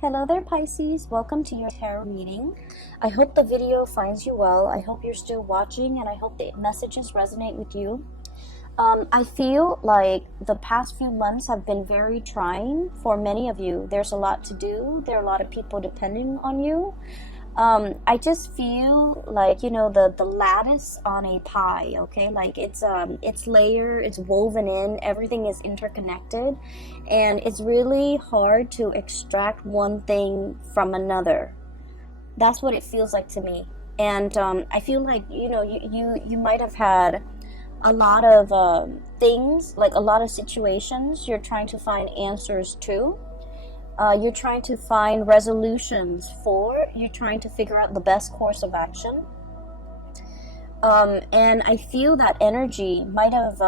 Hello there, Pisces. Welcome to your tarot reading. I hope the video finds you well. I hope you're still watching, and I hope the messages resonate with you. I feel like the past few months have been very trying for many of you. There's a lot to do. There are a lot of people depending on you. I just feel like, the lattice on a pie, okay? Like it's layered, it's woven in, everything is interconnected, and it's really hard to extract one thing from another. That's what it feels like to me. And I feel like, you might have had a lot of things, like a lot of situations you're trying to find answers to. You're trying to find resolutions for, you're trying to figure out the best course of action. And I feel that energy might have,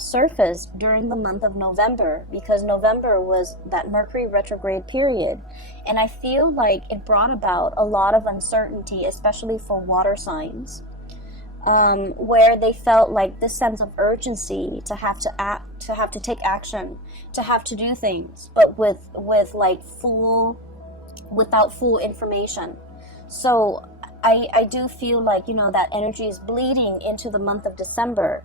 surfaced during the month of November, because November was that Mercury retrograde period. And I feel like it brought about a lot of uncertainty, especially for water signs. Where they felt like this sense of urgency to have to act, to have to take action, to have to do things, but without full information. So I do feel like, that energy is bleeding into the month of December.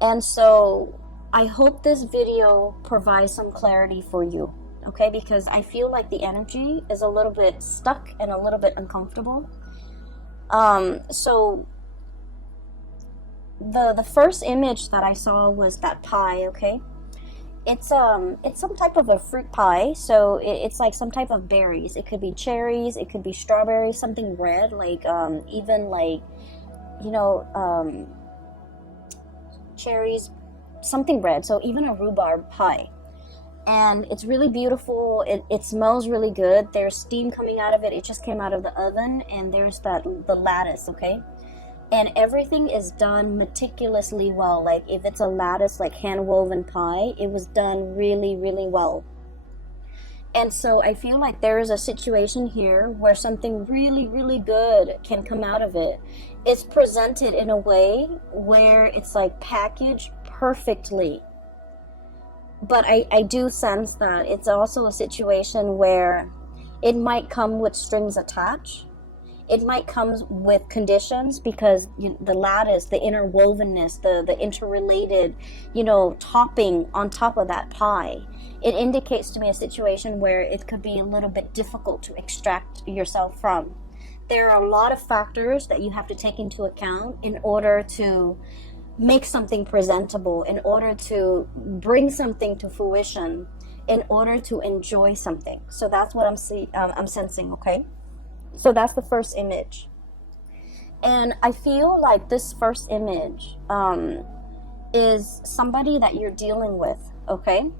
And so I hope this video provides some clarity for you, okay? Because I feel like the energy is a little bit stuck and a little bit uncomfortable. So the first image that I saw was that pie, okay? It's some type of a fruit pie, so it's like some type of berries. It could be cherries, it could be strawberries, something red, like even like, cherries, something red, so even a rhubarb pie. And it's really beautiful. It smells really good. There's steam coming out of it. It just came out of the oven, and there's the lattice, okay? And everything is done meticulously well. Like if it's a lattice, like hand-woven pie, it was done really, really well. And so I feel like there is a situation here where something really, really good can come out of it. It's presented in a way where it's like packaged perfectly. But I do sense that it's also a situation where it might come with strings attached. It might come with conditions, because the lattice, the interwovenness, the interrelated, topping on top of that pie, it indicates to me a situation where it could be a little bit difficult to extract yourself from. There are a lot of factors that you have to take into account in order to make something presentable, in order to bring something to fruition, in order to enjoy something. So that's what I'm sensing, okay? So that's the first image. And I feel like this first image is somebody that you're dealing with, okay?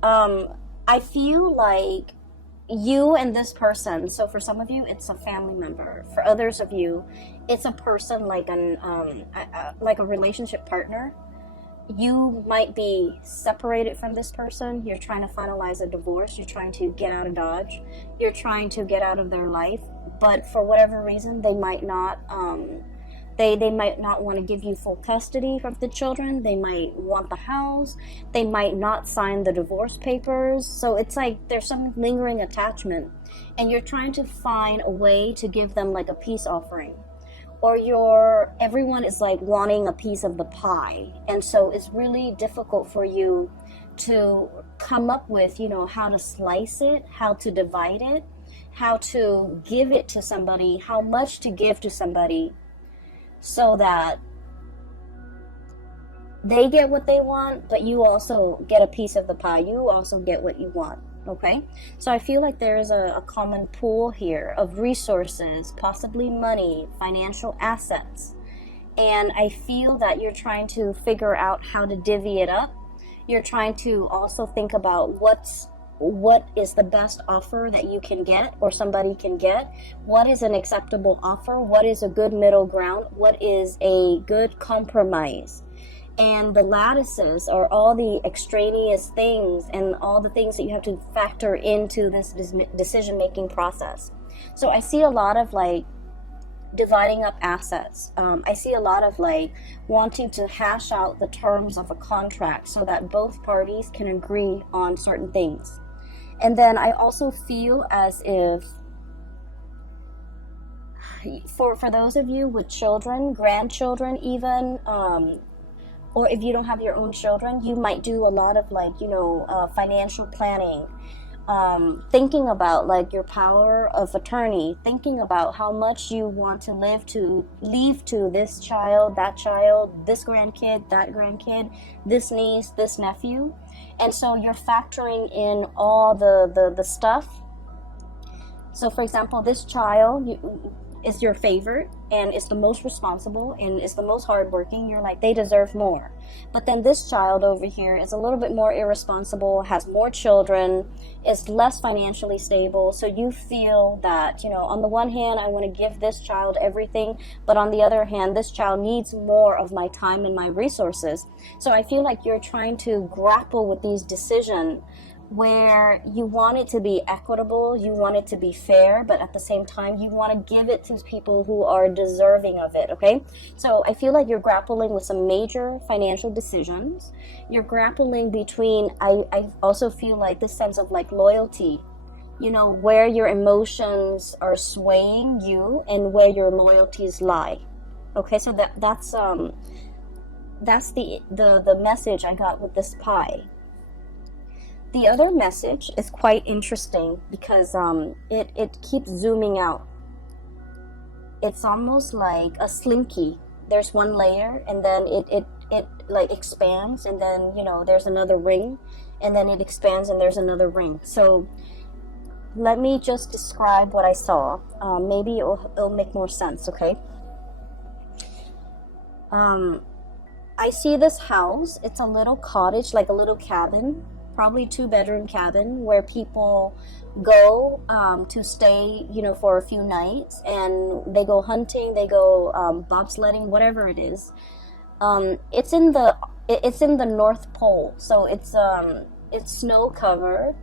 I feel like you and this person, so for some of you, it's a family member. For others of you, it's a person like like a relationship partner. You might be separated from this person. You're trying to finalize a divorce. You're trying to get out of Dodge. You're trying to get out of their life. But for whatever reason, they might not they might not want to give you full custody of the children. They might want the house. They might not sign the divorce papers. So it's like there's some lingering attachment, and you're trying to find a way to give them like a peace offering. Or everyone is like wanting a piece of the pie, and so it's really difficult for you to come up with, how to slice it, how to divide it, how to give it to somebody, how much to give to somebody, so that they get what they want, but you also get a piece of the pie. You also get what you want. Okay, so I feel like there is a common pool here of resources, possibly money, financial assets. And I feel that you're trying to figure out how to divvy it up. You're trying to also think about what is the best offer that you can get, or somebody can get. What is an acceptable offer? What is a good middle ground? What is a good compromise? And the lattices are all the extraneous things and all the things that you have to factor into this decision-making process. So I see a lot of like dividing up assets. I see a lot of like wanting to hash out the terms of a contract so that both parties can agree on certain things. And then I also feel as if for those of you with children, grandchildren even, or if you don't have your own children, you might do a lot of like, financial planning, thinking about like your power of attorney, thinking about how much you want to leave to this child, that child, this grandkid, that grandkid, this niece, this nephew. And so you're factoring in all the stuff. So for example, this child is your favorite and is the most responsible and is the most hardworking. You're like, they deserve more. But then this child over here is a little bit more irresponsible, has more children, is less financially stable. So you feel that, on the one hand, I want to give this child everything, but on the other hand, this child needs more of my time and my resources. So I feel like you're trying to grapple with these decisions where you want it to be equitable, you want it to be fair, but at the same time, you want to give it to people who are deserving of it, okay? So I feel like you're grappling with some major financial decisions. You're grappling between, I also feel like this sense of like loyalty, where your emotions are swaying you and where your loyalties lie. Okay, so that's the message I got with this pie. The other message is quite interesting because it keeps zooming out. It's almost like a slinky. There's one layer and then it like expands, and then there's another ring, and then it expands and there's another ring. So let me just describe what I saw. Maybe it'll make more sense, okay? I see this house. It's a little cottage, like a little cabin, probably 2-bedroom cabin where people go to stay, for a few nights, and they go hunting, they go bobsledding, whatever it is. It's in the North Pole, so it's snow covered.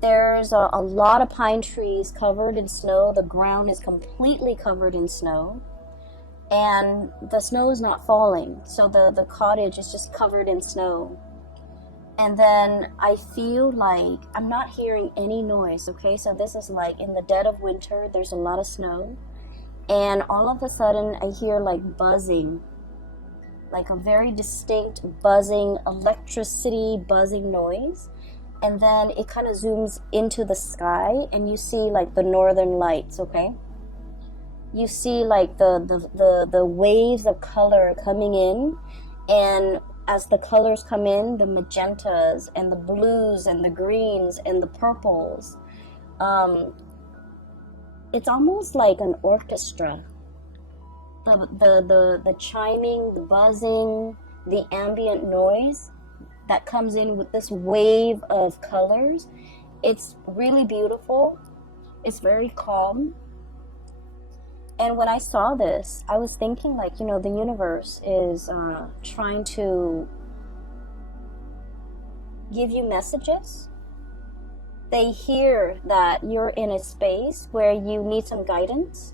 There's a lot of pine trees covered in snow. The ground is completely covered in snow, and the snow is not falling, so the cottage is just covered in snow. And then I feel like I'm not hearing any noise, okay? So this is like in the dead of winter, there's a lot of snow. And all of a sudden I hear like buzzing, like a very distinct buzzing, electricity buzzing noise. And then it kind of zooms into the sky and you see like the northern lights, okay? You see like the waves of color coming in, and as the colors come in, the magentas and the blues and the greens and the purples, it's almost like an orchestra. The chiming, the buzzing, the ambient noise that comes in with this wave of colors, it's really beautiful. It's very calm. And when I saw this, I was thinking like, the universe is trying to give you messages. They hear that you're in a space where you need some guidance.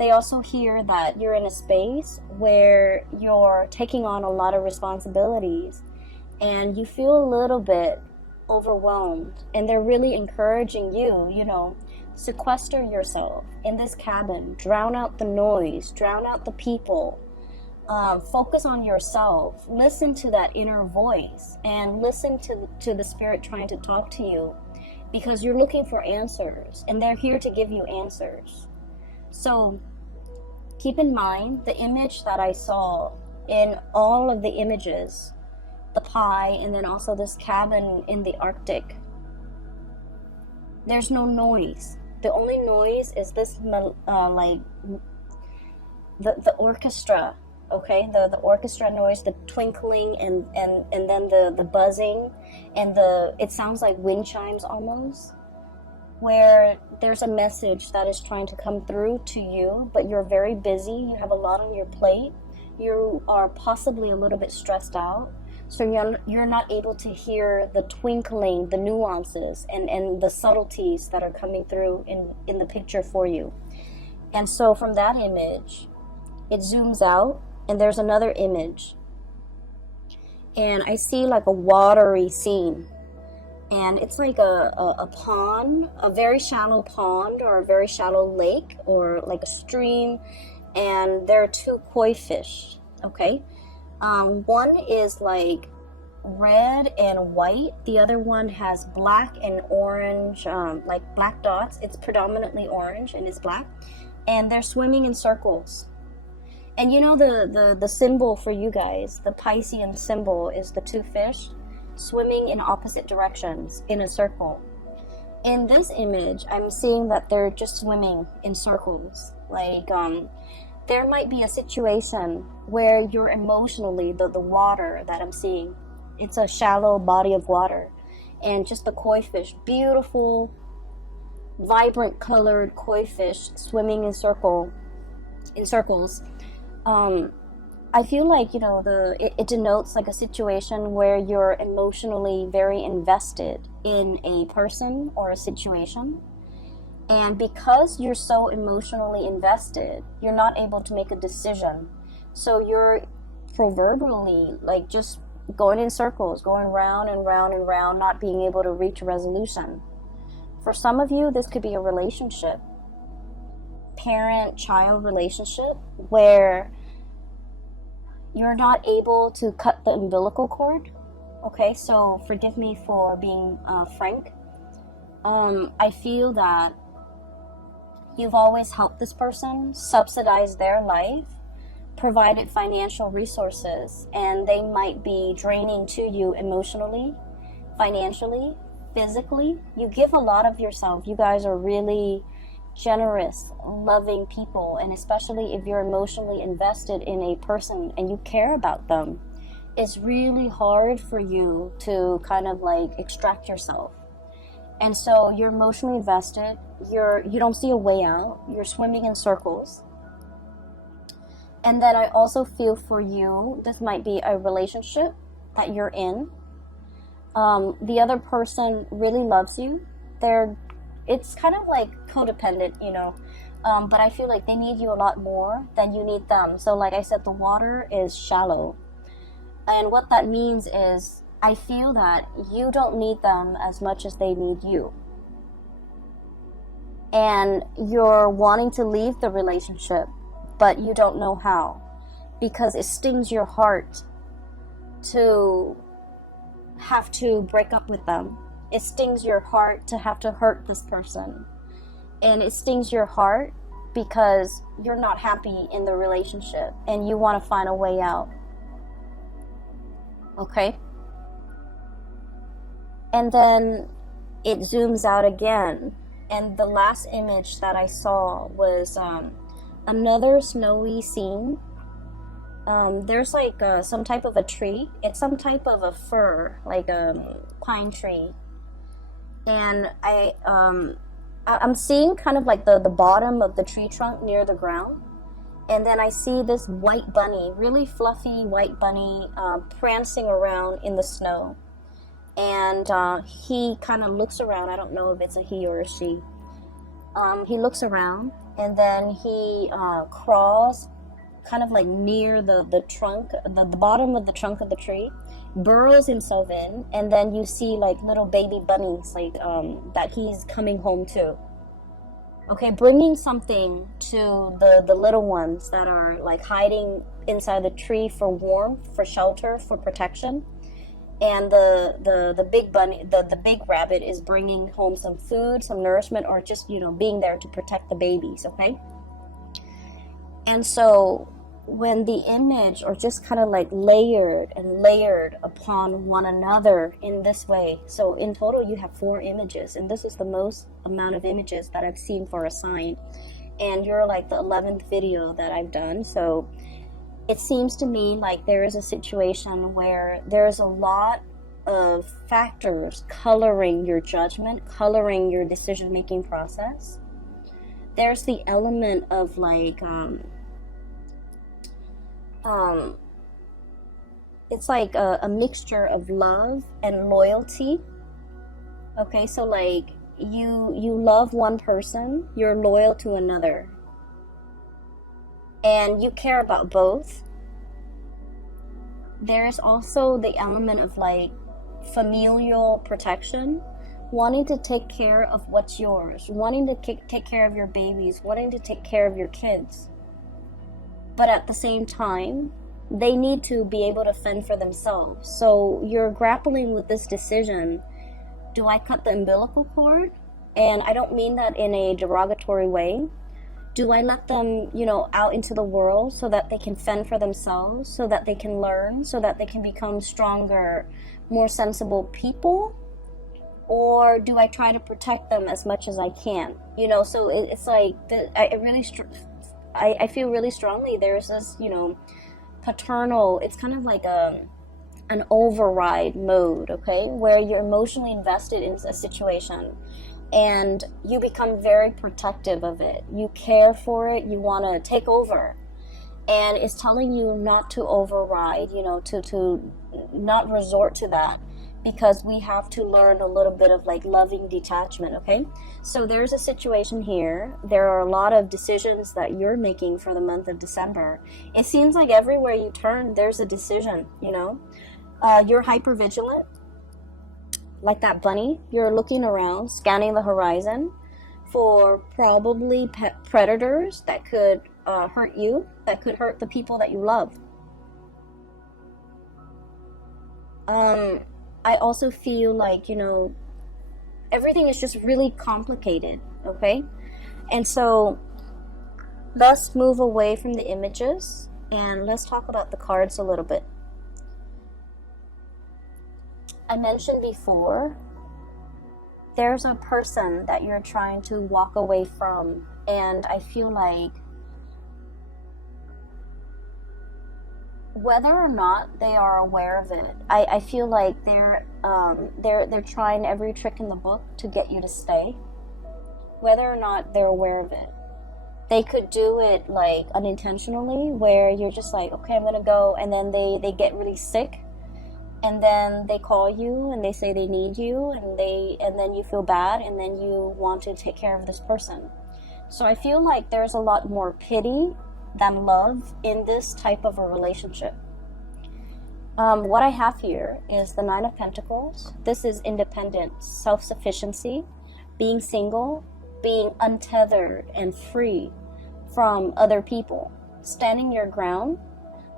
They also hear that you're in a space where you're taking on a lot of responsibilities and you feel a little bit overwhelmed. And they're really encouraging you, sequester yourself in this cabin, drown out the noise, drown out the people, focus on yourself, listen to that inner voice, and listen to the spirit trying to talk to you, because you're looking for answers and they're here to give you answers. So keep in mind the image that I saw in all of the images, the pie, and then also this cabin in the Arctic. There's no noise. The only noise is this, like the orchestra, okay? The orchestra noise, the twinkling, and then the buzzing, and it sounds like wind chimes almost, where there's a message that is trying to come through to you, but you're very busy. You have a lot on your plate. You are possibly a little bit stressed out. So you're not able to hear the twinkling, the nuances, and the subtleties that are coming through in the picture for you. And so from that image, it zooms out, and there's another image. And I see like a watery scene. and it's like a pond, a very shallow pond or a very shallow lake or like a stream, and there are two koi fish, okay? One is like red and white, the other one has black and orange, like black dots. It's predominantly orange and it's black, and they're swimming in circles. And you know the symbol for you guys, the Piscean symbol is the two fish swimming in opposite directions in a circle. In this image, I'm seeing that they're just swimming in circles. Like, there might be a situation where you're emotionally, the water that I'm seeing, it's a shallow body of water, and just the koi fish, beautiful, vibrant colored koi fish swimming in circles. I feel like, you know, it denotes like a situation where you're emotionally very invested in a person or a situation. And because you're so emotionally invested, you're not able to make a decision. So you're proverbially like just going in circles, going round and round and round, not being able to reach a resolution. For some of you, this could be a relationship, parent-child relationship, where you're not able to cut the umbilical cord. Okay, so forgive me for being frank. I feel that you've always helped this person, subsidized their life, provided financial resources, and they might be draining to you emotionally, financially, physically. You give a lot of yourself. You guys are really generous, loving people, and especially if you're emotionally invested in a person and you care about them, it's really hard for you to kind of like extract yourself. And so you're emotionally invested, you don't see a way out, you're swimming in circles. And then I also feel for you, this might be a relationship that you're in. The other person really loves you. It's kind of like codependent, you know, but I feel like they need you a lot more than you need them. So like I said, the water is shallow. And what that means is I feel that you don't need them as much as they need you. And you're wanting to leave the relationship, but you don't know how, because it stings your heart to have to break up with them. It stings your heart to have to hurt this person. And it stings your heart because you're not happy in the relationship and you want to find a way out. Okay? And then it zooms out again. And the last image that I saw was another snowy scene. There's like some type of a tree. It's some type of a fir, like a pine tree. And I'm seeing kind of like the bottom of the tree trunk near the ground. And then I see this white bunny, really fluffy white bunny, prancing around in the snow. And he kind of looks around. I don't know if it's a he or a she. He looks around, and then he crawls kind of like near the trunk, the bottom of the trunk of the tree, burrows himself in, and then you see like little baby bunnies like that he's coming home to. Okay, bringing something to the little ones that are like hiding inside the tree for warmth, for shelter, for protection. And the big bunny, the big rabbit is bringing home some food, some nourishment, or just, you know, being there to protect the babies, okay? And so when the image are just kind of like layered and layered upon one another in this way, so in total you have 4 images, and this is the most amount of images that I've seen for a sign, and you're like the 11th video that I've done. So it seems to me like there is a situation where there's a lot of factors coloring your judgment, coloring your decision-making process. There's the element of like it's like a mixture of love and loyalty. Okay, so like you love one person, you're loyal to another, and you care about both. There's also the element of like familial protection, wanting to take care of what's yours, wanting to take care of your babies, wanting to take care of your kids. But at the same time, they need to be able to fend for themselves. So you're grappling with this decision. Do I cut the umbilical cord? And I don't mean that in a derogatory way. Do I let them, out into the world so that they can fend for themselves, so that they can learn, so that they can become stronger, more sensible people? Or do I try to protect them as much as I can? So it's like, I feel really strongly there's this, paternal, it's kind of like an override mode, okay, where you're emotionally invested in a situation and you become very protective of it. You care for it, you want to take over, and it's telling you not to override, to not resort to that, because we have to learn a little bit of like loving detachment, okay? So there's a situation here. There are a lot of decisions that you're making for the month of December. It seems like everywhere you turn, there's a decision, You're hyper vigilant, like that bunny. You're looking around, scanning the horizon for probably predators that could hurt you, that could hurt the people that you love. I also feel like, everything is just really complicated, okay? And so let's move away from the images and let's talk about the cards a little bit. I mentioned before, there's a person that you're trying to walk away from, and I feel like whether or not they are aware of it, I feel like they're trying every trick in the book to get you to stay. Whether or not they're aware of it, they could do it like unintentionally, where you're just like, okay, I'm gonna go, and then they get really sick, and then they call you and they say they need you, and then you feel bad, and then you want to take care of this person. So I feel like there's a lot more pity than love in this type of a relationship. What I have here is the Nine of Pentacles. This is independence, self-sufficiency, being single, being untethered and free from other people, standing your ground,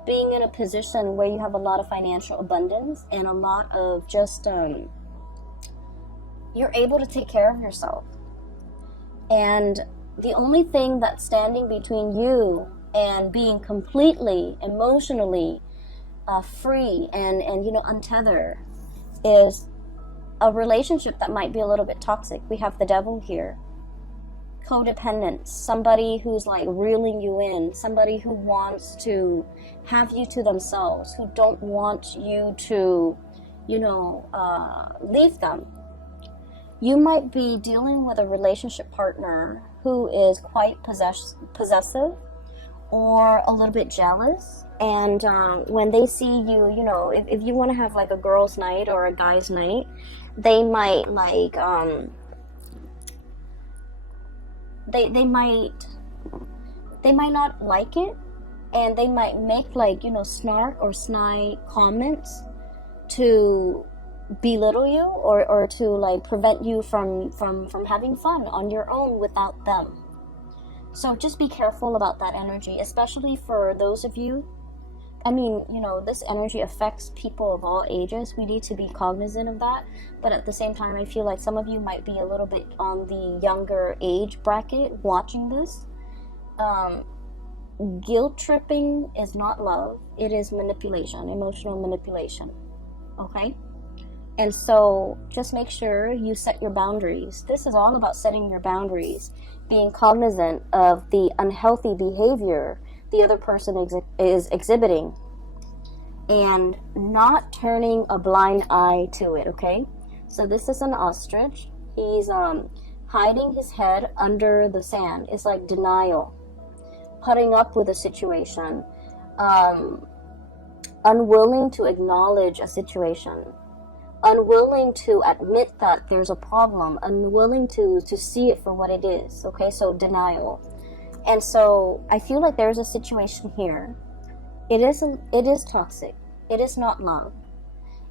being in a position where you have a lot of financial abundance and a lot of just, you're able to take care of yourself. And the only thing that's standing between you and being completely emotionally free and untethered is a relationship that might be a little bit toxic. We have the devil here. Codependence, somebody who's like reeling you in, somebody who wants to have you to themselves, who don't want you to, leave them. You might be dealing with a relationship partner who is quite possessive, or a little bit jealous, and when they see you, if you want to have like a girl's night or a guy's night, they might like they might not like it, and they might make like snark or snide comments to belittle you, or to like prevent you from having fun on your own without them. So just be careful about that energy, especially for those of you. I mean, this energy affects people of all ages. We need to be cognizant of that. But at the same time, I feel like some of you might be a little bit on the younger age bracket watching this. Guilt tripping is not love. It is manipulation, emotional manipulation. Okay? And so just make sure you set your boundaries. This is all about setting your boundaries, being cognizant of the unhealthy behavior the other person is exhibiting, and not turning a blind eye to it, okay? So this is an ostrich. He's hiding his head under the sand. It's like denial, putting up with a situation, unwilling to acknowledge a situation, unwilling to admit that there's a problem, unwilling to see it for what it is, okay? So denial. And so I feel like there's a situation here. It is toxic. It is not love.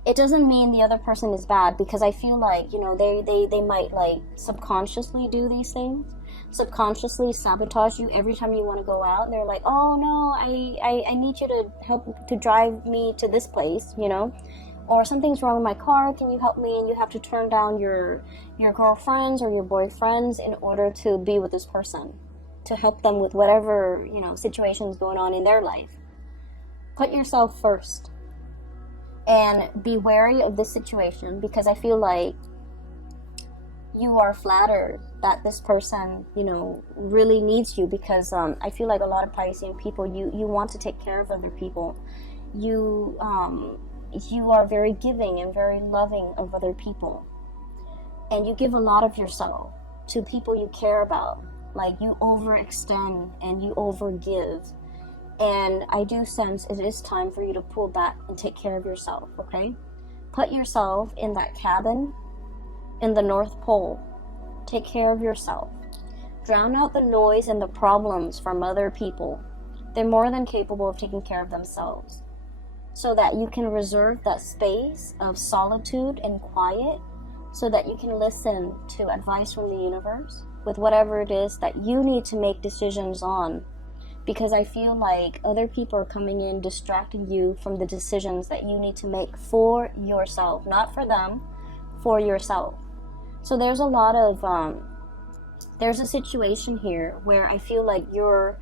it doesn't mean the other person is bad, because I feel like, you know, they might like subconsciously do these things, subconsciously sabotage you every time you want to go out. And they're like, oh no, I need you to help to drive me to this place, you know, or something's wrong with my car, can you help me? And you have to turn down your girlfriends or your boyfriends in order to be with this person, to help them with whatever, you know, situations going on in their life. Put yourself first. And be wary of this situation, because I feel like you are flattered that this person, you know, really needs you, because I feel like a lot of Piscean people, you want to take care of other people. You are very giving and very loving of other people. And you give a lot of yourself to people you care about. Like, you overextend and you overgive. And I do sense it is time for you to pull back and take care of yourself, okay? Put yourself in that cabin in the North Pole. Take care of yourself. Drown out the noise and the problems from other people. They're more than capable of taking care of themselves. So that you can reserve that space of solitude and quiet, so that you can listen to advice from the universe with whatever it is that you need to make decisions on. Because I feel like other people are coming in, distracting you from the decisions that you need to make for yourself. Not for them, for yourself. So there's a lot of, there's a situation here where I feel like you're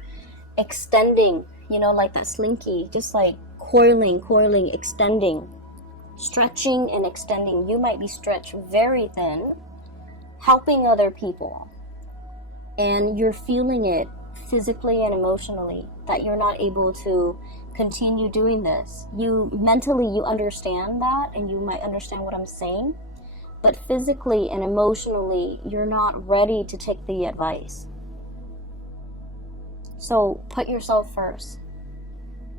extending, you know, like that slinky, just like coiling, extending, stretching and extending. You might be stretched very thin, helping other people. And you're feeling it physically and emotionally, that you're not able to continue doing this. You mentally, you understand that, and you might understand what I'm saying, but physically and emotionally, you're not ready to take the advice. So put yourself first.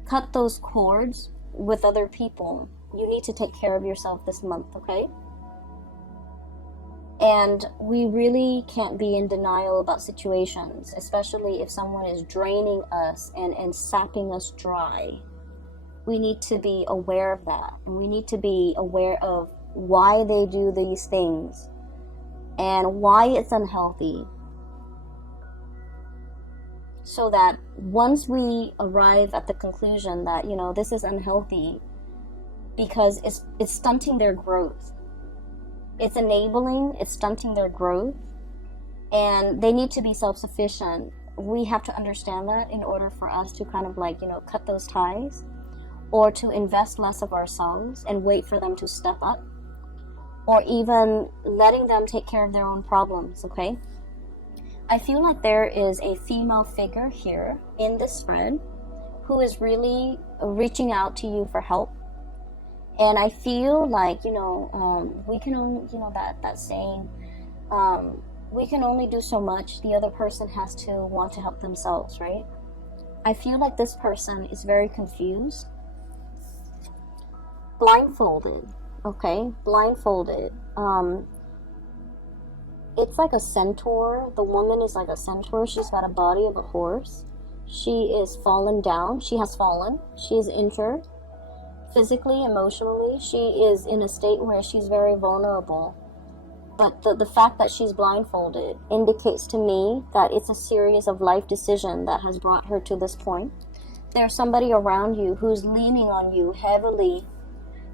Cut those cords with other people. You need to take care of yourself this month, okay? And we really can't be in denial about situations, especially if someone is draining us and sapping us dry. We need to be aware of that. And we need to be aware of why they do these things and why it's unhealthy. So that once we arrive at the conclusion that, you know, this is unhealthy because it's stunting their growth. It's enabling, it's stunting their growth, and they need to be self-sufficient. We have to understand that in order for us to kind of like, you know, cut those ties, or to invest less of ourselves and wait for them to step up, or even letting them take care of their own problems, okay? I feel like there is a female figure here in this spread who is really reaching out to you for help. And I feel like, you know, we can only, you know, that saying, we can only do so much. The other person has to want to help themselves, right? I feel like this person is very confused. Blindfolded, okay? Blindfolded. It's like a centaur. The woman is like a centaur. She's got a body of a horse. She is fallen down. She has fallen. She is injured. Physically, emotionally, she is in a state where she's very vulnerable. But the fact that she's blindfolded indicates to me that it's a series of life decisions that has brought her to this point. There's somebody around you who's leaning on you heavily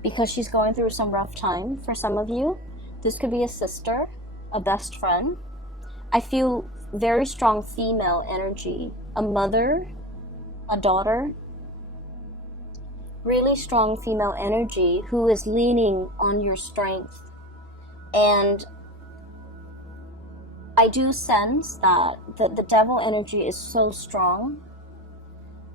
because she's going through some rough time. For some of you, this could be a sister, a best friend. I feel very strong female energy, a mother, a daughter. Really strong female energy who is leaning on your strength. And I do sense that the devil energy is so strong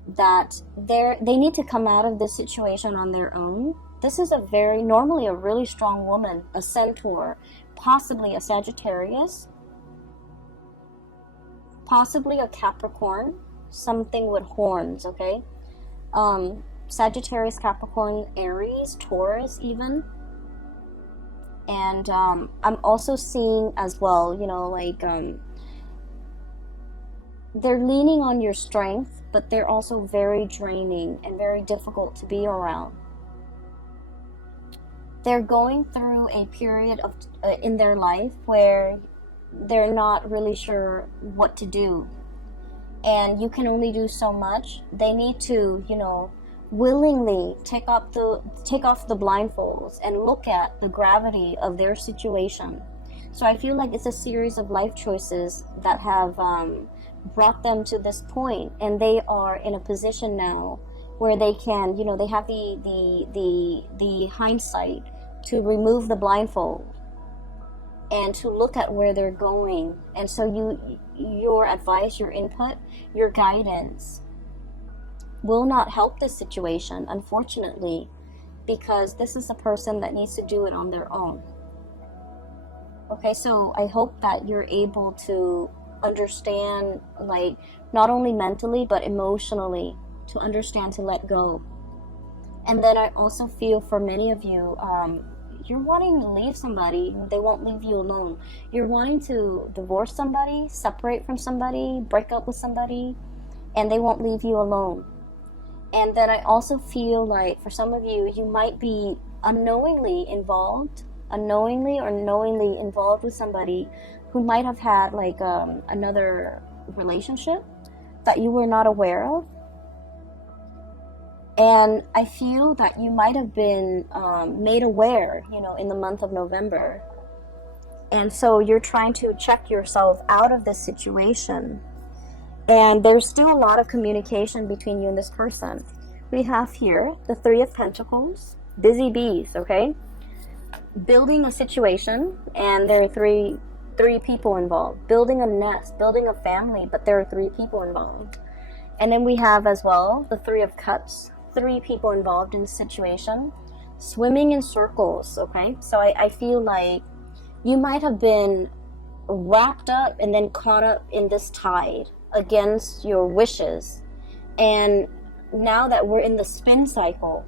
that they need to come out of this situation on their own. This is normally a really strong woman, a centaur, possibly a Sagittarius, possibly a Capricorn, something with horns, okay? Sagittarius, Capricorn, Aries, Taurus even. And I'm also seeing as well, you know, like they're leaning on your strength, but they're also very draining and very difficult to be around. they're going through a period of in their life where they're not really sure what to do, and you can only do so much. They need to, you know, willingly take off the blindfolds and look at the gravity of their situation. So I feel like it's a series of life choices that have brought them to this point, and they are in a position now where they can, you know, they have the hindsight to remove the blindfold and to look at where they're going. And so your advice, your input, your guidance will not help this situation, unfortunately, because this is a person that needs to do it on their own. Okay, so I hope that you're able to understand, like, not only mentally but emotionally, to understand to let go. And then I also feel for many of you, you're wanting to leave somebody, they won't leave you alone. You're wanting to divorce somebody, separate from somebody, break up with somebody, and they won't leave you alone. And then I also feel like for some of you, you might be unknowingly or knowingly involved with somebody who might have had like another relationship that you were not aware of. And I feel that you might have been made aware, you know, in the month of November. And so you're trying to check yourself out of this situation. And there's still a lot of communication between you and this person. We have here the Three of Pentacles, busy bees, okay? Building a situation, and there are three people involved. Building a nest, building a family, but there are 3 people involved. And then we have as well the Three of Cups, 3 people involved in the situation. Swimming in circles, okay? So I feel like you might have been wrapped up and then caught up in this tide against your wishes. And now that we're in the spin cycle,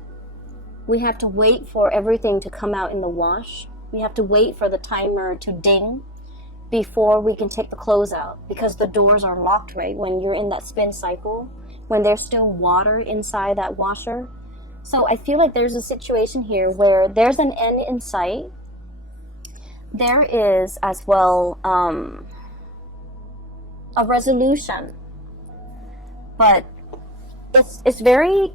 we have to wait for everything to come out in the wash. We have to wait for the timer to ding before we can take the clothes out, because the doors are locked, right? When you're in that spin cycle, when there's still water inside that washer. So I feel like there's a situation here where there's an end in sight. There is as well a resolution, but it's very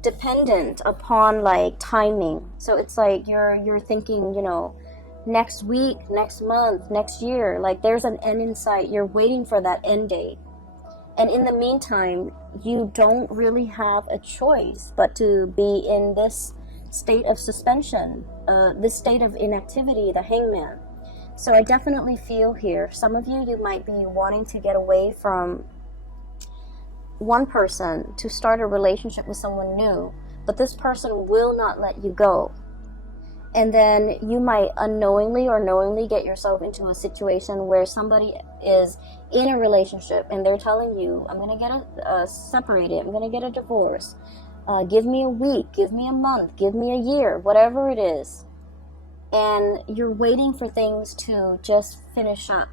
dependent upon like timing. So it's like you're thinking, you know, next week, next month, next year, like there's an end in sight. You're waiting for that end date. And in the meantime, you don't really have a choice but to be in this state of suspension, this state of inactivity, the Hangman. So I definitely feel here, some of you might be wanting to get away from one person to start a relationship with someone new, but this person will not let you go. And then you might unknowingly or knowingly get yourself into a situation where somebody is in a relationship and they're telling you, I'm going to get separated, I'm going to get a divorce, give me a week, give me a month, give me a year, whatever it is. And you're waiting for things to just finish up.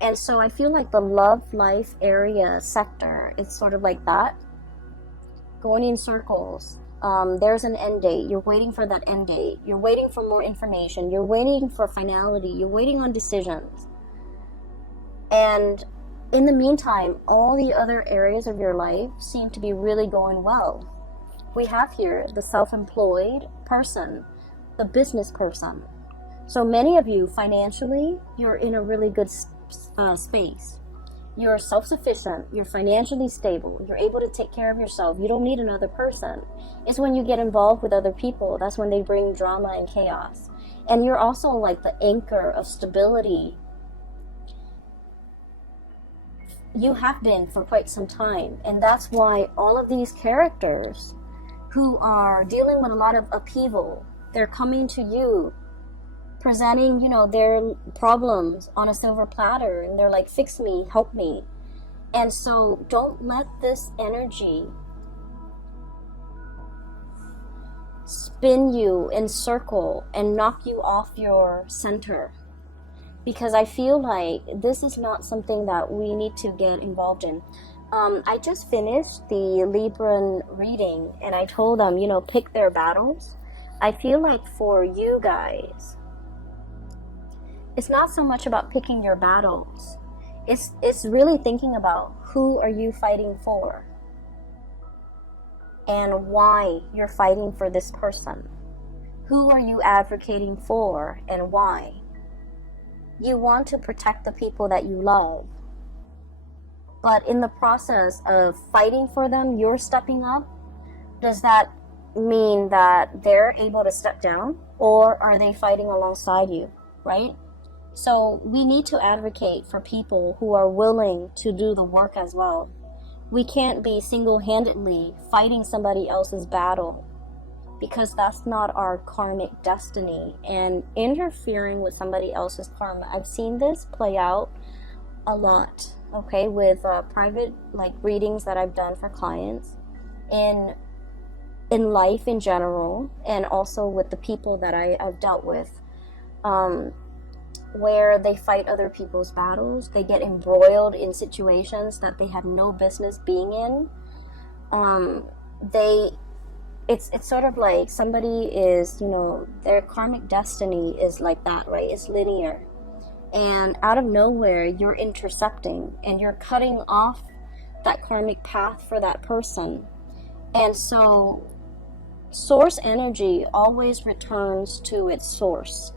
And so I feel like the love life area sector, it's sort of like that, going in circles. There's an end date. You're waiting for that end date. You're waiting for more information. You're waiting for finality. You're waiting on decisions. And in the meantime, all the other areas of your life seem to be really going well. We have here the self-employed person, the business person. So many of you, financially, you're in a really good space. You're self-sufficient, you're financially stable, you're able to take care of yourself, you don't need another person. It's when you get involved with other people, that's when they bring drama and chaos. And you're also like the anchor of stability. You have been for quite some time, and that's why all of these characters who are dealing with a lot of upheaval, they're coming to you presenting, you know, their problems on a silver platter, and they're like, fix me, help me. And so don't let this energy spin you in circle and knock you off your center, because I feel like this is not something that we need to get involved in. I just finished the Libran reading, and I told them, you know, pick their battles. I feel like for you guys, it's not so much about picking your battles. It's really thinking about who are you fighting for and why you're fighting for this person. Who are you advocating for and why? You want to protect the people that you love. But in the process of fighting for them, you're stepping up. Does that mean that they're able to step down? Or are they fighting alongside you, right? So we need to advocate for people who are willing to do the work as well. We can't be single-handedly fighting somebody else's battle, because that's not our karmic destiny. And interfering with somebody else's karma, I've seen this play out a lot, okay, with private like readings that I've done for clients, in life in general, and also with the people that I've dealt with, where they fight other people's battles. They get embroiled in situations that they have no business being in. It's sort of like somebody is, their karmic destiny is like that, right? It's linear. And out of nowhere, you're intercepting and you're cutting off that karmic path for that person. And so source energy always returns to its source.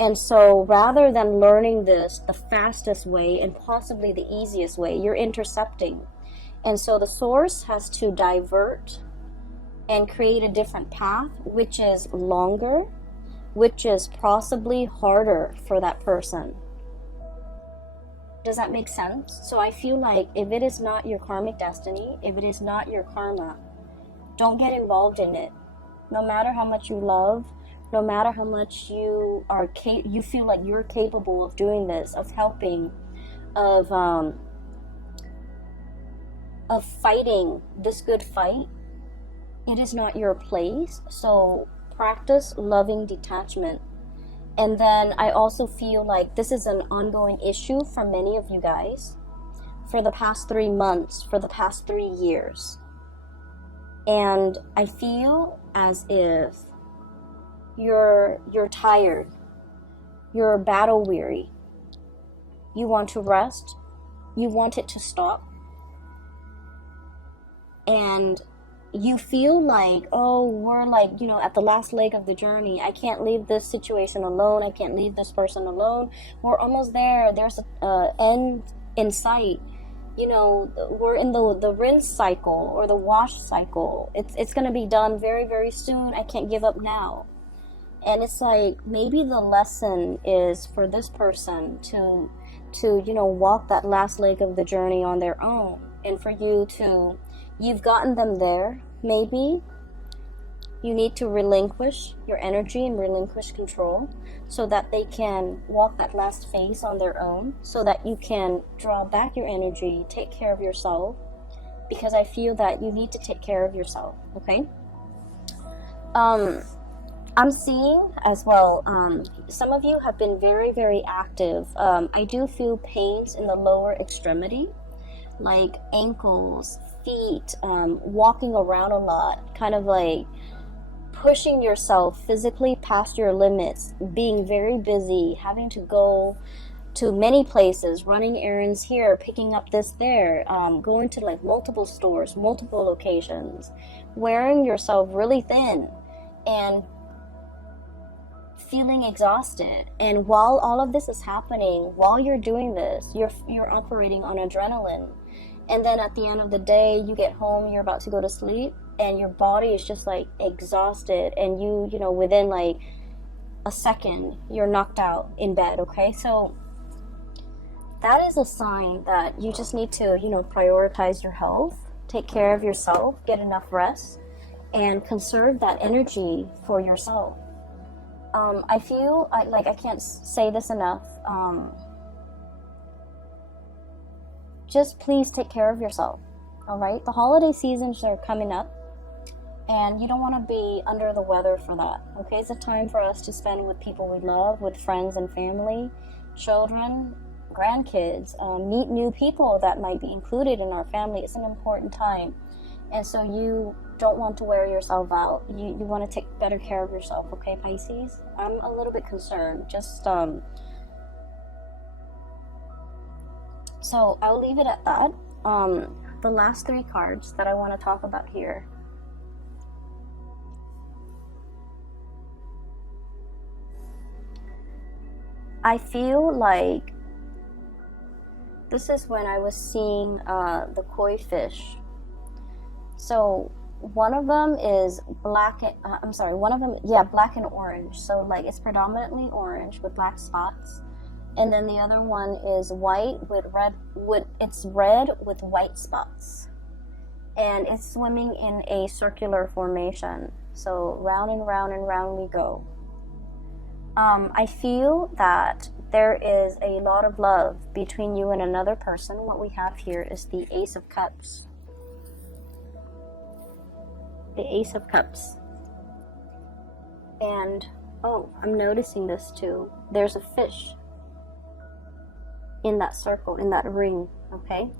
And so rather than learning this the fastest way and possibly the easiest way, you're intercepting. And so the source has to divert and create a different path, which is longer, which is possibly harder for that person. Does that make sense? So I feel like if it is not your karmic destiny, if it is not your karma, don't get involved in it. No matter how much you love, no matter how much you feel like you're capable of doing this, of helping, of fighting this good fight, it is not your place. So practice loving detachment. And then I also feel like this is an ongoing issue for many of you guys for the past 3 months, for the past 3 years. And I feel as if you're tired, you're battle weary, you want to rest, you want it to stop, and you feel like, oh, we're like, at the last leg of the journey. I can't leave this situation alone. I can't leave this person alone. We're almost there. There's an end in sight. We're in the rinse cycle or the wash cycle. It's going to be done very, very soon. I can't give up now. And it's like, maybe the lesson is for this person to walk that last leg of the journey on their own. And for you've gotten them there. Maybe you need to relinquish your energy and relinquish control so that they can walk that last phase on their own, so that you can draw back your energy, take care of yourself, because I feel that you need to take care of yourself, okay? I'm seeing as well, some of you have been very, very active. I do feel pains in the lower extremity, like ankles, feet, walking around a lot, kind of like pushing yourself physically past your limits, being very busy, having to go to many places, running errands here, picking up this there, going to like multiple stores, multiple locations, wearing yourself really thin and feeling exhausted. And while all of this is happening, while you're doing this, you're operating on adrenaline. And then at the end of the day, you get home, you're about to go to sleep, and your body is just like exhausted, and within like a second, you're knocked out in bed, okay? So that is a sign that you just need to, prioritize your health, take care of yourself, get enough rest, and conserve that energy for yourself. I feel like I can't say this enough. Just please take care of yourself, all right? The holiday seasons are coming up, and you don't want to be under the weather for that, okay? It's a time for us to spend with people we love, with friends and family, children, grandkids, meet new people that might be included in our family. It's an important time. And so you don't want to wear yourself out. You want to take better care of yourself, okay, Pisces? I'm a little bit concerned. Just, so I'll leave it at that. The last 3 cards that I want to talk about here. I feel like this is when I was seeing the koi fish. So one of them is black and, black and orange. So like it's predominantly orange with black spots. And then the other one is white with red, it's red with white spots. And it's swimming in a circular formation. So round and round and round we go. I feel that there is a lot of love between you and another person. What we have here is the Ace of Cups. The Ace of Cups. And, oh, I'm noticing this too. There's a fish in that circle, in that ring, okay?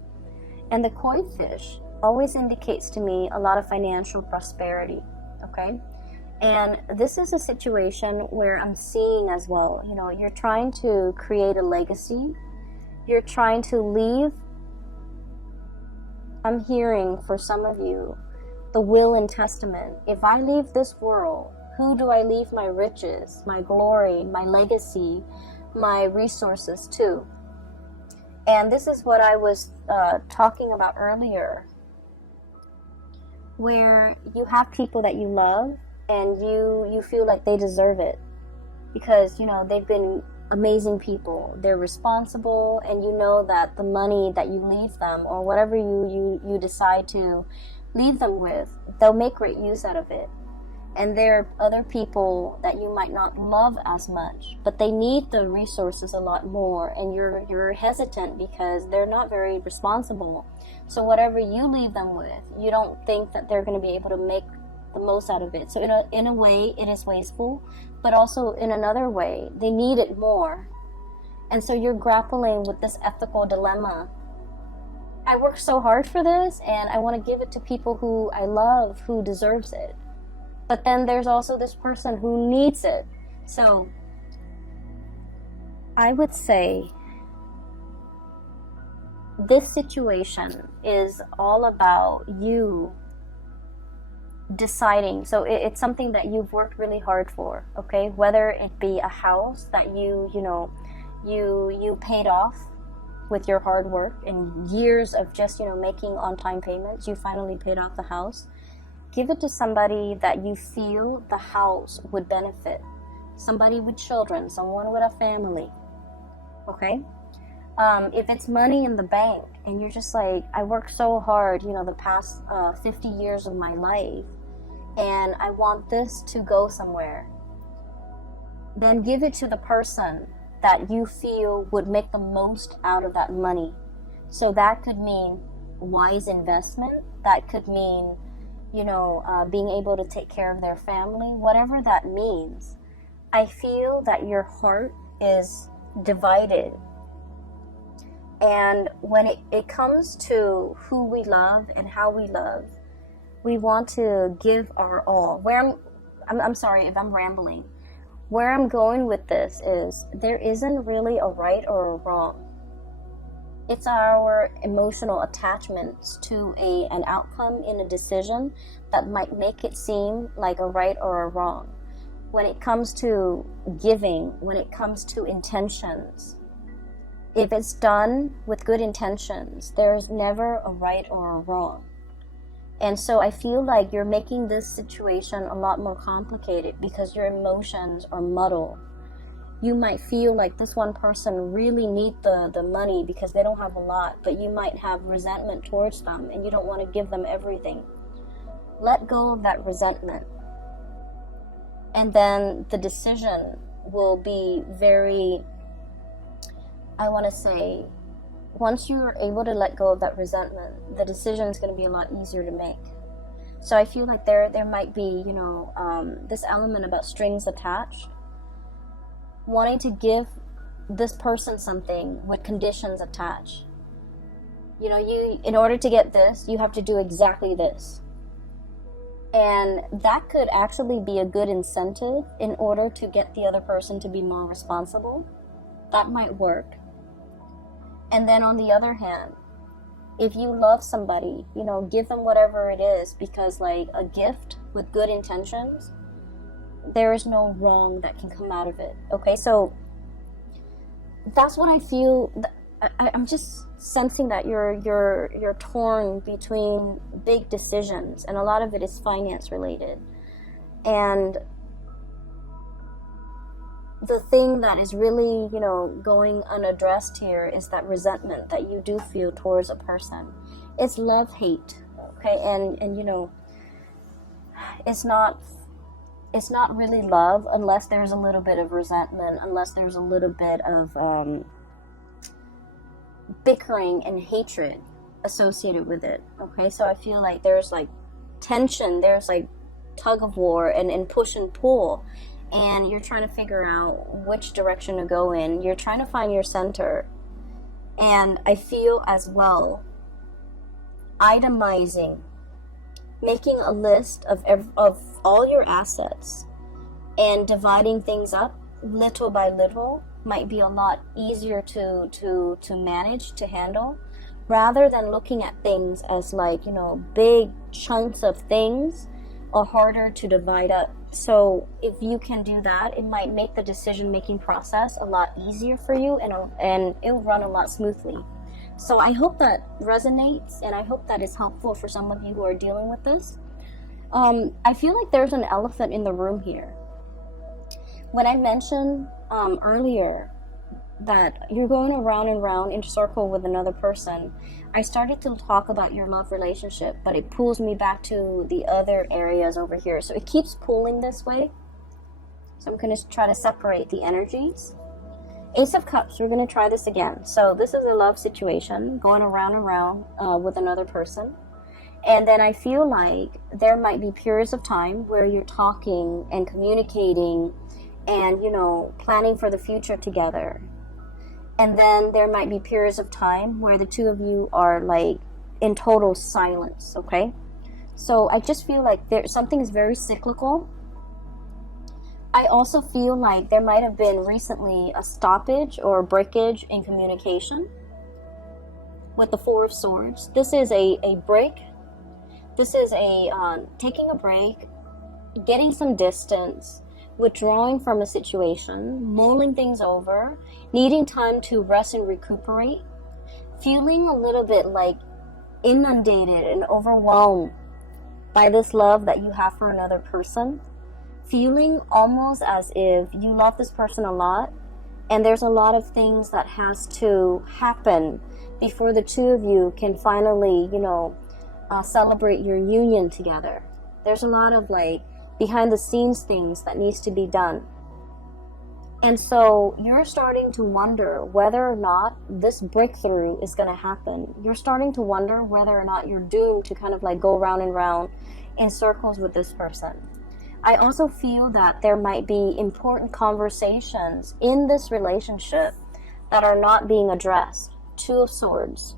And the koi fish always indicates to me a lot of financial prosperity, okay? And this is a situation where I'm seeing as well, you know, you're trying to create a legacy. You're trying to leave. I'm hearing for some of you, the will and testament. If I leave this world, who do I leave my riches, my glory, my legacy, my resources to? And this is what I was talking about earlier, where you have people that you love and you feel like they deserve it because, you know, they've been amazing people. They're responsible, and you know that the money that you leave them or whatever you decide to leave them with, they'll make great use out of it. And there are other people that you might not love as much, but they need the resources a lot more, and you're hesitant because they're not very responsible. So whatever you leave them with, you don't think that they're going to be able to make the most out of it. So in a way, it is wasteful, but also in another way, they need it more. And so you're grappling with this ethical dilemma. I worked so hard for this, and I want to give it to people who I love, who deserves it. But then there's also this person who needs it. So I would say this situation is all about you deciding. So it's something that you've worked really hard for, okay? Whether it be a house that you paid off with your hard work and years of just, making on-time payments, you finally paid off the house. Give it to somebody that you feel the house would benefit. Somebody with children, someone with a family, okay? If it's money in the bank and you're just like, I worked so hard, the past 50 years of my life, and I want this to go somewhere, then give it to the person that you feel would make the most out of that money. So that could mean wise investment. That could mean being able to take care of their family, whatever that means. I feel that your heart is divided. And when it comes to who we love and how we love, we want to give our all. I'm sorry if I'm rambling. Where I'm going with this is there isn't really a right or a wrong. It's our emotional attachments to an outcome in a decision that might make it seem like a right or a wrong. When it comes to giving, when it comes to intentions, if it's done with good intentions, there's never a right or a wrong. And so I feel like you're making this situation a lot more complicated because your emotions are muddled. You might feel like this one person really needs the money because they don't have a lot, but you might have resentment towards them and you don't want to give them everything. Let go of that resentment. And then the decision will be very, I want to say, once you're able to let go of that resentment, the decision is going to be a lot easier to make. So I feel like there might be, this element about strings attached. Wanting to give this person something with conditions attached. You in order to get this, you have to do exactly this. And that could actually be a good incentive in order to get the other person to be more responsible. That might work. And then on the other hand, if you love somebody, you know, give them whatever it is, because like a gift with good intentions, there is no wrong that can come out of it. Okay, so that's what I feel. I'm just sensing that you're torn between big decisions, and a lot of it is finance related. And the thing that is really, you know, going unaddressed here is that resentment that you do feel towards a person. It's love-hate, okay? And you know, it's not really love unless there's a little bit of resentment, unless there's a little bit of bickering and hatred associated with it, okay? So I feel like there's like tension, there's like tug of war and push and pull, and you're trying to figure out which direction to go in. You're trying to find your center. And I feel as well itemizing, making a list of all your assets and dividing things up little by little might be a lot easier to manage, to handle, rather than looking at things as like, you know, big chunks of things are harder to divide up. So if you can do that, it might make the decision-making process a lot easier for you, and it'll run a lot smoothly. So I hope that resonates, and I hope that is helpful for some of you who are dealing with this. I feel like there's an elephant in the room here. When I mentioned earlier that you're going around and round in a circle with another person, I started to talk about your love relationship, but it pulls me back to the other areas over here. So it keeps pulling this way. So I'm going to try to separate the energies. Ace of Cups, we're going to try this again. So this is a love situation going around and round with another person. And then I feel like there might be periods of time where you're talking and communicating and, you know, planning for the future together. And then there might be periods of time where the two of you are like in total silence, okay? So I just feel like something is very cyclical. I also feel like there might have been recently a stoppage or a breakage in communication with the Four of Swords. This is a break. This is taking a break, getting some distance, withdrawing from a situation, mulling things over, needing time to rest and recuperate, feeling a little bit like inundated and overwhelmed by this love that you have for another person, feeling almost as if you love this person a lot, and there's a lot of things that has to happen before the two of you can finally, you know, celebrate your union together. There's a lot of like behind the scenes things that needs to be done. And so you're starting to wonder whether or not this breakthrough is going to happen. You're starting to wonder whether or not you're doomed to kind of like go round and round in circles with this person. I also feel that there might be important conversations in this relationship that are not being addressed. Two of Swords.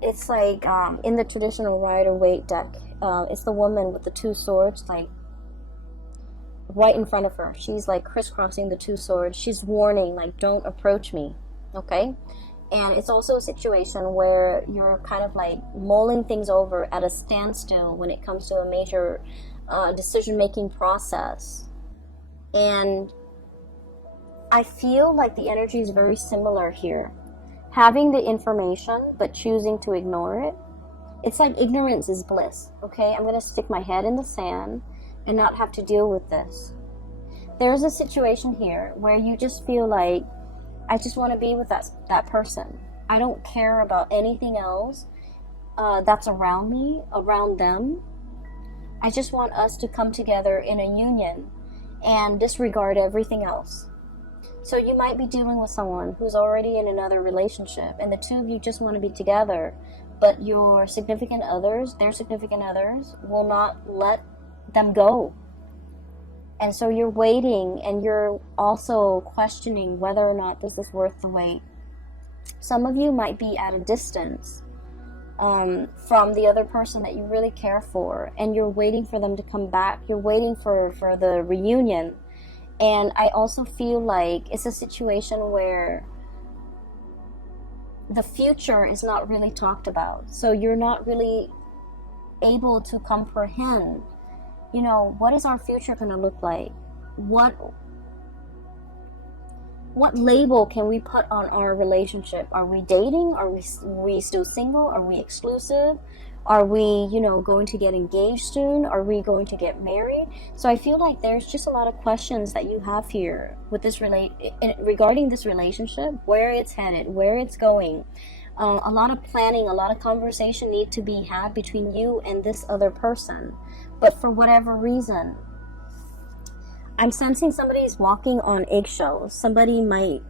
It's like in the traditional Rider-Waite deck, it's the woman with the two swords, like right in front of her. She's like crisscrossing the two swords. She's warning, like, don't approach me, okay? And it's also a situation where you're kind of like mulling things over at a standstill when it comes to a major decision-making process. And I feel like the energy is very similar here. Having the information, but choosing to ignore it. It's like ignorance is bliss, okay? I'm going to stick my head in the sand and not have to deal with this. There's a situation here where you just feel like, I just want to be with that person. I don't care about anything else that's around me, around them. I just want us to come together in a union and disregard everything else. So you might be dealing with someone who's already in another relationship, and the two of you just want to be together, but your significant others, their significant others, will not let them go. And so you're waiting, and you're also questioning whether or not this is worth the wait. Some of you might be at a distance from the other person that you really care for, and you're waiting for them to come back. You're waiting for the reunion. And I also feel like it's a situation where the future is not really talked about. So you're not really able to comprehend, you know, what is our future going to look like? What label can we put on our relationship? Are we dating? Are we still single? Are we exclusive? Are we, you know, going to get engaged soon? Are we going to get married? So I feel like there's just a lot of questions that you have here with this regarding this relationship, where it's headed, where it's going. A lot of planning, a lot of conversation need to be had between you and this other person. But for whatever reason, I'm sensing somebody's walking on eggshells. Somebody might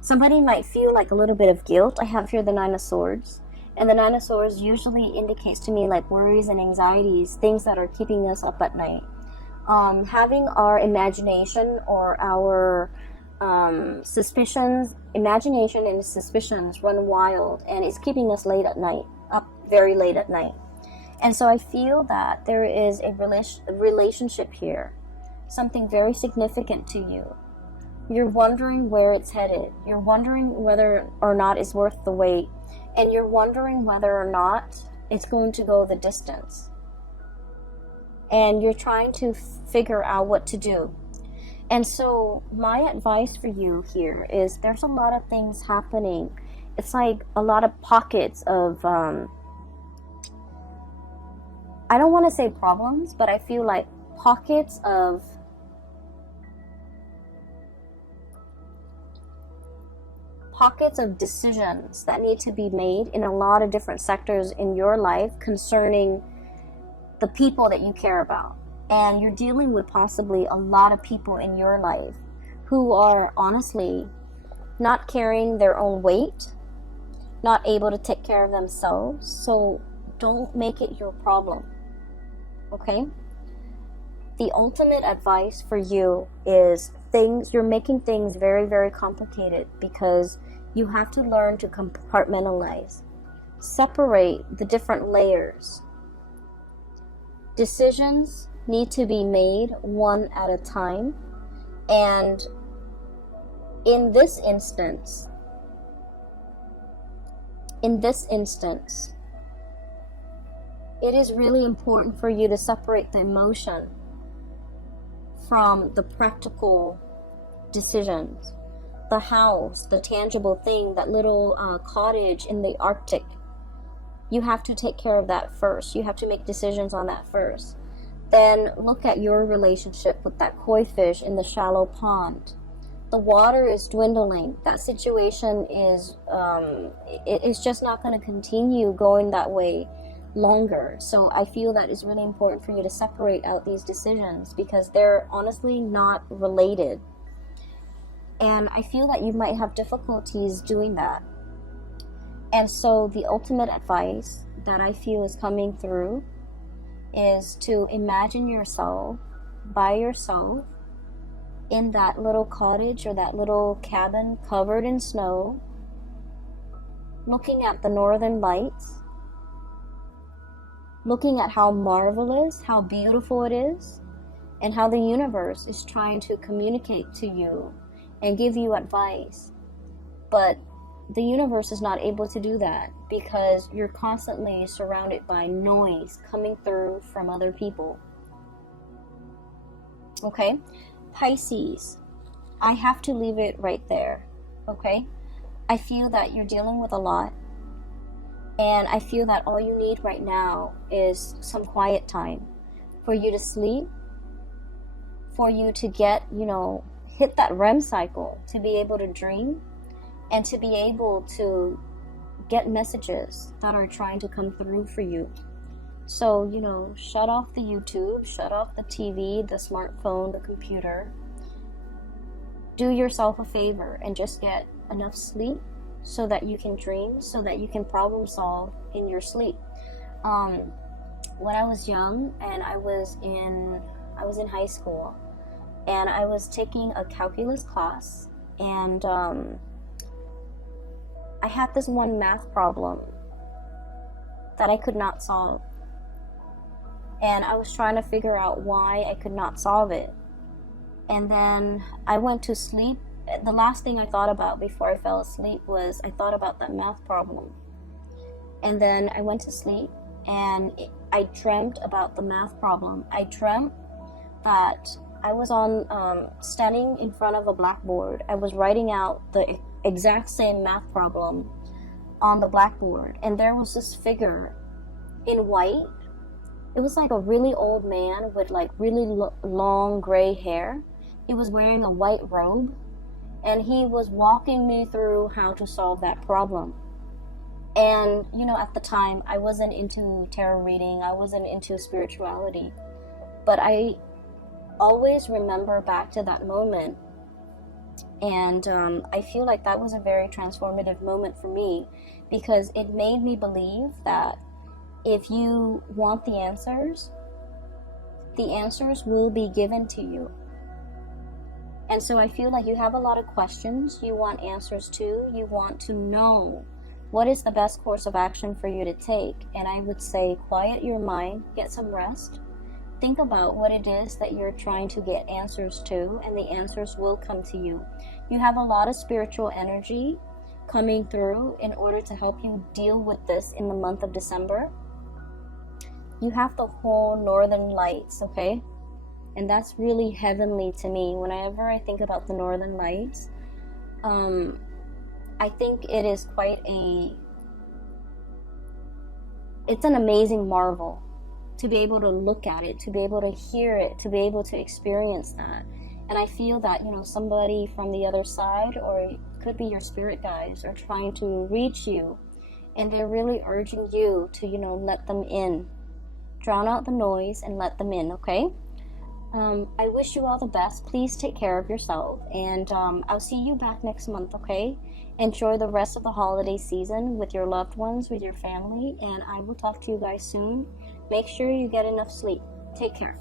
feel like a little bit of guilt. I have here the Nine of Swords. And the Nine of Swords usually indicates to me like worries and anxieties, things that are keeping us up at night. Having our imagination or our imagination and suspicions run wild, and it's keeping us late at night, up very late at night. And so I feel that there is a relationship here, something very significant to you. You're wondering where it's headed. You're wondering whether or not it's worth the wait. And you're wondering whether or not it's going to go the distance. And you're trying to figure out what to do. And so my advice for you here is there's a lot of things happening. It's like a lot of pockets of, I don't want to say problems, but I feel like pockets of decisions that need to be made in a lot of different sectors in your life concerning the people that you care about. And you're dealing with possibly a lot of people in your life who are honestly not carrying their own weight, not able to take care of themselves. So don't make it your problem, okay? The ultimate advice for you is you're making things very, very complicated because you have to learn to compartmentalize, separate the different layers. Decisions need to be made one at a time, and in this instance, it is really important for you to separate the emotion from the practical decisions. The house, the tangible thing, that little cottage in the Arctic, you have to take care of that first. You have to make decisions on that first. Then look at your relationship with that koi fish in the shallow pond. The water is dwindling. That situation is it's just not going to continue going that way longer. So I feel that it's really important for you to separate out these decisions because they're honestly not related. And I feel that you might have difficulties doing that. And so the ultimate advice that I feel is coming through is to imagine yourself by yourself in that little cottage or that little cabin covered in snow, looking at the northern lights, looking at how marvelous, how beautiful it is, and how the universe is trying to communicate to you and give you advice. But the universe is not able to do that because you're constantly surrounded by noise coming through from other people. Okay? Pisces, I have to leave it right there. Okay? I feel that you're dealing with a lot. And I feel that all you need right now is some quiet time for you to sleep, for you to get, hit that REM cycle, to be able to dream, and to be able to get messages that are trying to come through for you. So, shut off the YouTube, shut off the TV, the smartphone, the computer. Do yourself a favor and just get enough sleep so that you can dream, so that you can problem solve in your sleep. When I was young and I was in high school, and I was taking a calculus class, and I had this one math problem that I could not solve. And I was trying to figure out why I could not solve it. And then I went to sleep. The last thing I thought about before I fell asleep was I thought about that math problem. And then I went to sleep and I dreamt about the math problem. I dreamt that I was standing in front of a blackboard. I was writing out the exact same math problem on the blackboard. And there was this figure in white. It was like a really old man with like really long gray hair. He was wearing a white robe. And he was walking me through how to solve that problem. And, you know, at the time, I wasn't into tarot reading. I wasn't into spirituality. But I always remember back to that moment. And I feel like that was a very transformative moment for me, because it made me believe that if you want the answers will be given to you. And so I feel like you have a lot of questions you want answers to. You want to know what is the best course of action for you to take. And I would say quiet your mind, get some rest, think about what it is that you're trying to get answers to, and the answers will come to you. You have a lot of spiritual energy coming through in order to help you deal with this in the month of December. You have the whole northern lights, okay? And that's really heavenly to me. Whenever I think about the northern lights, I think it is it's an amazing marvel to be able to look at it, to be able to hear it, to be able to experience that. And I feel that, you know, somebody from the other side, or it could be your spirit guides, are trying to reach you, and they're really urging you to, you know, let them in. Drown out the noise and let them in, okay? I wish you all the best. Please take care of yourself, and I'll see you back next month, okay? Enjoy the rest of the holiday season with your loved ones, with your family, and I will talk to you guys soon. Make sure you get enough sleep. Take care.